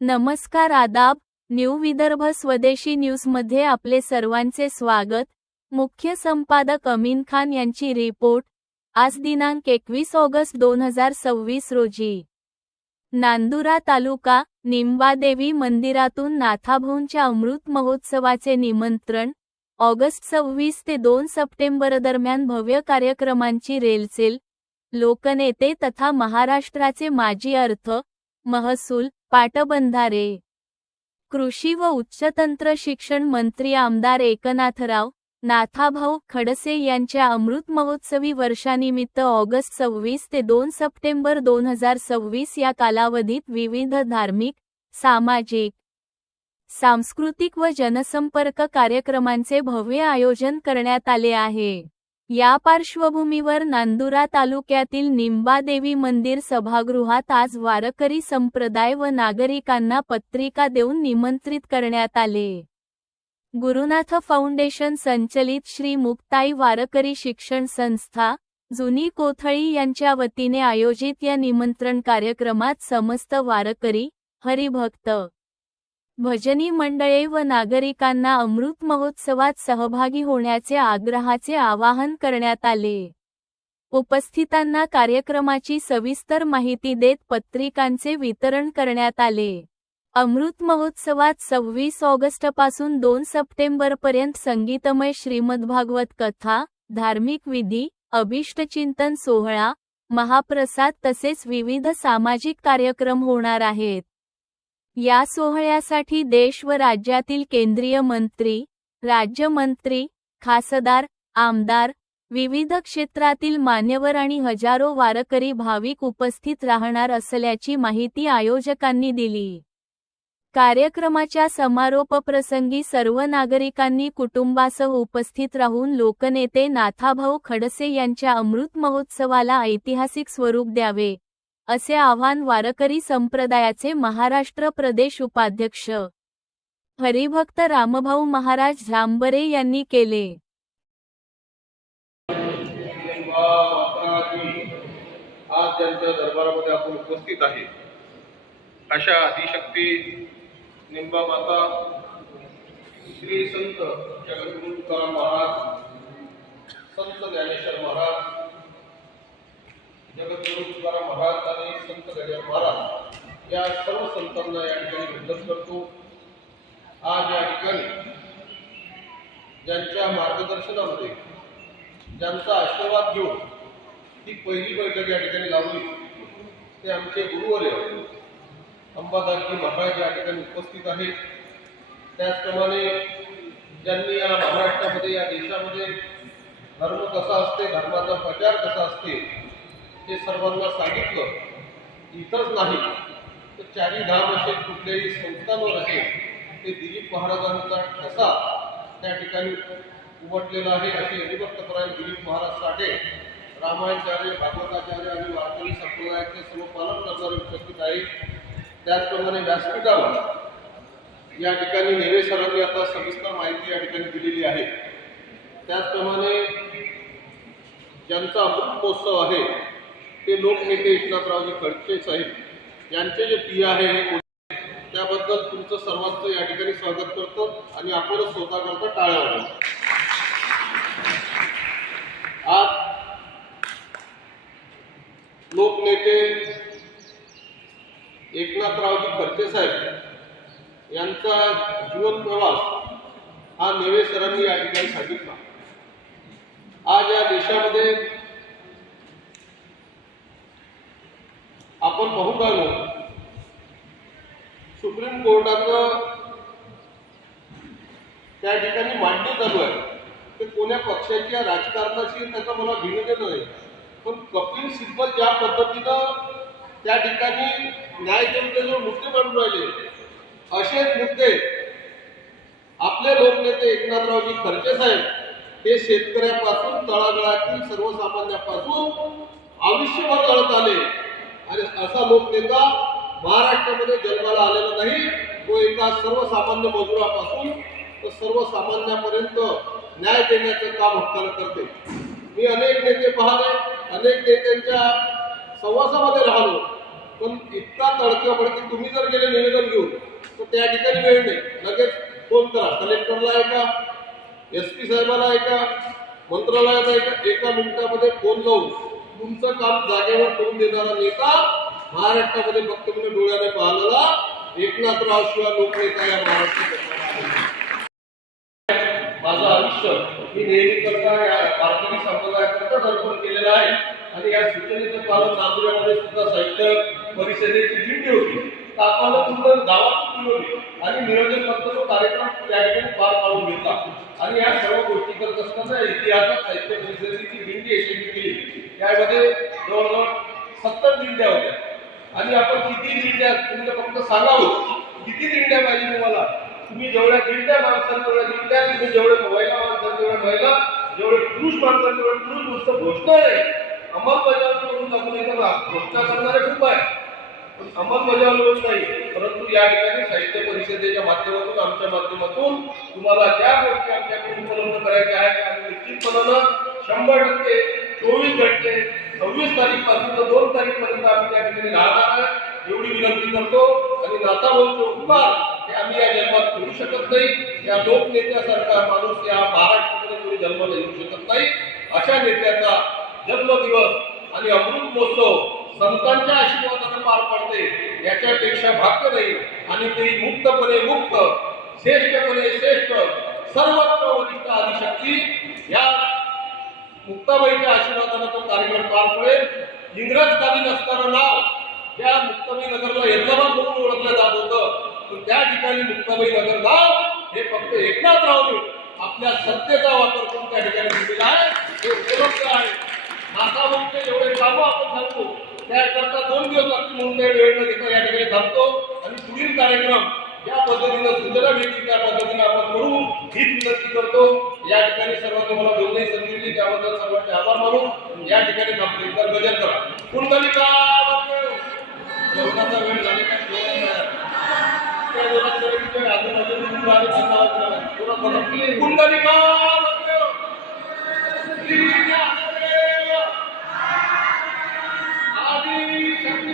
नमस्कार आदाब, न्यू विदर्भ स्वदेशी न्यूजमध्ये आपले सर्वांचे स्वागत। मुख्य संपादक अमीन खान यांची रिपोर्ट। आज दिनांक 21 ऑगस्ट 2026 रोजी नांदुरा तालुका निंबादेवी मंदिरातून नाथाभाऊंच्या अमृत महोत्सवाचे निमंत्रण। ऑगस्ट 26 ते 2 सप्टेंबर दरम्यान भव्य कार्यक्रमांची रेलचेल। लोकनेते तथा महाराष्ट्राचे माजी अर्थ, महसूल, पाटबंधारे, कृषी व उच्च तंत्र शिक्षण मंत्री आमदार एकनाथराव नाथाभाऊ खडसे यांच्या अमृत महोत्सवी वर्षानिमित्त ऑगस्ट 26 ते 2 सप्टेंबर 2026 या कालावधीत विविध धार्मिक, सामाजिक, सांस्कृतिक व जनसंपर्क कार्यक्रमांचे भव्य आयोजन करण्यात आले आहे। या पार्श्वभूमीवर नांदुरा तालुक्यातील निंबादेवी मंदिर सभागृहात आज वारकरी संप्रदाय व नागरिकांना पत्रिका देऊन निमंत्रित करण्यात आले। गुरुनाथ फाउंडेशन संचलित श्री मुक्ताई वारकरी शिक्षण संस्था, जुनी कोथळी यांच्या वतीने आयोजित या निमंत्रण कार्यक्रमात समस्त वारकरी, हरिभक्त, भजनी मंडळे व नागरिकांना अमृत महोत्सवात सहभागी होण्याचे आग्रहाचे आवाहन करण्यात आले। उपस्थितांना कार्यक्रमाची सविस्तर माहिती देत पत्रिकांचे वितरण करण्यात आले। अमृत महोत्सवात 26 ऑगस्टपासून 2 सप्टेंबरपर्यंत संगीतमय श्रीमद्भागवत कथा, धार्मिक विधी, अभिष्टचिंतन सोहळा, महाप्रसाद तसेच विविध सामाजिक कार्यक्रम होणार आहेत। या सोहळ्यासाठी देश व राज्यातील केंद्रीय मंत्री, राज्यमंत्री, खासदार, आमदार, विविध क्षेत्रातील मान्यवर आणि हजारो वारकरी भाविक उपस्थित राहणार असल्याची माहिती आयोजकांनी दिली। कार्यक्रमाच्या समारोपप्रसंगी सर्व नागरिकांनी कुटुंबासह उपस्थित राहून लोकनेते नाथाभाऊ खडसे यांच्या अमृत महोत्सवाला ऐतिहासिक स्वरूप द्यावे, असे आवाहन वारकरी संप्रदायाचे महाराष्ट्र प्रदेश उपाध्यक्ष, हरिभक्त रामभाऊ महाराज झांबरे यांनी केले। आज ज्यांच्या दरबारामध्ये आपण उपस्थित आहे अशा आदिशक्ती निंबा माता श्री संत जगद्गुरु तुकाराम महाराज, संत ज्ञानेश्वर महाराज, जगद्गुरु तुकाराम महाराज आणि संत गजानन महाराज या सर्व संतांना या ठिकाणी वंदन करतो। आज या ठिकाणी ज्यांच्या मार्गदर्शनामध्ये, ज्यांचा आशीर्वाद घेऊन ही पहिली बैठक या ठिकाणी लावली ते आमचे गुरुवर्य अंबादासजी महाराज या ठिकाणी उपस्थित आहेत। त्याचप्रमाणे ज्यांनी या महाराष्ट्रामध्ये, या देशामध्ये धर्म कसा असते, धर्माचा प्रचार कसा असते हे सर्वांना सांगितलं। इथंच नाही तर चारी धाम असे कुठल्याही संस्थांवर असेल ते दिलीप महाराजांचा ठसा त्या ठिकाणी उमटलेला आहे। असे हरिभक्तपरायण दिलीप महाराज साठे, रामायणाचार्य, भागवताचार्य आणि वारकरी संप्रदायाचे सर्व पालन करणारे उपस्थित आहेत। त्याचप्रमाणे व्यासपीठावर या ठिकाणी नेवे सरांनी आता सविस्तर माहिती या ठिकाणी दिलेली आहे। त्याचप्रमाणे ज्यांचा अमृत महोत्सव आहे ते लोकनेते एकनाथरावजी खडसे साहेब यांचे जे प्रिय आहे त्याबद्दल तुमचं सर्वांचं या ठिकाणी स्वागत करतो आणि आपण स्वतः करतो टाळ्या वाजवतो। आज लोकनेते एकनाथरावजी खडसे साहेब यांचा जीवन प्रवास हा नेवे सरांनी या ठिकाणी सांगितला। आज या देशामध्ये आपण पाहू लागलो सुप्रीम कोर्टाचं त्या ठिकाणी मांडणी चालू आहे। ते कोण्या पक्षाची या राजकारणाशी त्याचं मला घेणं देणं नाही, पण कपिल सिब्बल ज्या पद्धतीनं त्या ठिकाणी न्यायदेवतेजवळ मुद्दे मांडून राहिले असेच मुद्दे आपले लोकनेते एकनाथरावजी खडसे साहेब हे शेतकऱ्यापासून तळागाळातील सर्वसामान्यापासून आयुष्यभर लढत आले आणि असा लोकनेता महाराष्ट्रामध्ये जन्माला आलेला नाही। तो एका सर्वसामान्य मजुरापासून तर सर्वसामान्यापर्यंत न्याय देण्याचं काम हक्कानं करते. मी अनेक नेते पाहिले, अनेक नेत्यांच्या सहवासामध्ये राहिलो, पण इतका तडकाफड की तुम्ही जर गेले निवेदन घेऊन तर त्या ठिकाणी वेळ नाही, लगेच फोन करा. कलेक्टरला आहे का, SP साहेबाला आहे का, मंत्रालयात आहे का, एका मिनिटामध्ये फोन लावून तुमचं काम जागेवर करून देणारा नेता महाराष्ट्रामध्ये फक्त मी डोळ्याने पाहिलेला एकनाथराव शिवाय लोकनेता या महाराष्ट्रात. माझं आयुष्य मी नेहमी करता या भारतीय संप्रदायाकरता अर्पण केलेलं आहे. आणि या सूचनेचं पालन नांदुऱ्यामध्ये सुद्धा साहित्य परिषदेची दिंडी होती, तर आपल्याला पूर्ण गावातून फिरवली आणि नियोजनबद्ध तो कार्यक्रम त्या ठिकाणी पार पाडून घेतला. आणि या सर्व गोष्टी करत असताना इतिहासात साहित्य परिषदेची दिंडी यशस्वी केली. त्यामध्ये जवळजवळ 70 दिंड्या होत्या. आणि आपण किती दिंड्या, तुम्ही फक्त सांगावं किती दिंड्या पाहिजे तुम्हाला. तुम्ही जेवढ्या दिंड्या माणसांना तेवढ्या दिंड्या, तुम्ही जेवढे महिला माणसांना तेवढ्या महिला, जेवढे पुरुष माणसांना तेवढे पुरुष. नुसतं घोषणा नाही, अंमलबजावणी करून दाखवून येतं. घोषणा करणारे खूप आहे, पण अंमलबजावणी होत नाही. परंतु या ठिकाणी साहित्य परिषदेच्या माध्यमातून, आमच्या माध्यमातून तुम्हाला ज्या गोष्टी आमच्याकडून उपलब्ध करायच्या आहेत आणि निश्चितपणानं 100% 24 घंटे 26 तारीखपासून तर 2 तारीखपर्यंत आम्ही त्या ठिकाणी राहणार आहे एवढी विनंती करतो. आणि नाताभाऊचे उपकार हे आम्ही या जन्मात करू शकत नाही. या लोकनेत्यासारखा माणूस या महाराष्ट्रामध्ये कोणी जन्माला येऊ शकत नाही. अशा नेत्याचा जन्मदिवस आणि अमृत महोत्सव संतांच्या आशीर्वादाने पार पडते, याच्यापेक्षा भाग्य नाही. आणि ते मुक्तपणे मुक्त, श्रेष्ठपणे श्रेष्ठ, सर्वत्र वरिष्ठ आदिशक्ती या मुक्ताबाईच्या आशीर्वादाने तो कार्यक्रम पार पडेल. इंग्रजकालीन असणारं नाव त्या मुक्ताबाई नगरला हैदराबाद म्हणून ओळखलं जात होतं, पण त्या ठिकाणी मुक्ताबाई नगर नाव हे फक्त एकनाथरावने आपल्या सत्तेचा वापर करून त्या ठिकाणी दिलेला आहे, हे उपलब्ध आहे. नाताभाऊचे जेवढे कामं आपण सांगतो त्याकरता 2 दिवस लागतील म्हणून वेळ न घेता या ठिकाणी थांबतो. आणि पुढील कार्यक्रम ज्या पद्धतीनं सूचना मिळतील त्या पद्धतीने आपण करू हीच विनंती करतो. या ठिकाणी सर्वांनी मला बोलण्याची संधी दिली त्याबद्दल सर्वांचे आभार मानून या ठिकाणी थांबतो. तर गजर करा कुंडलिका जेवणाचा वेळ झाले का कुंडलिका आदि शक्ती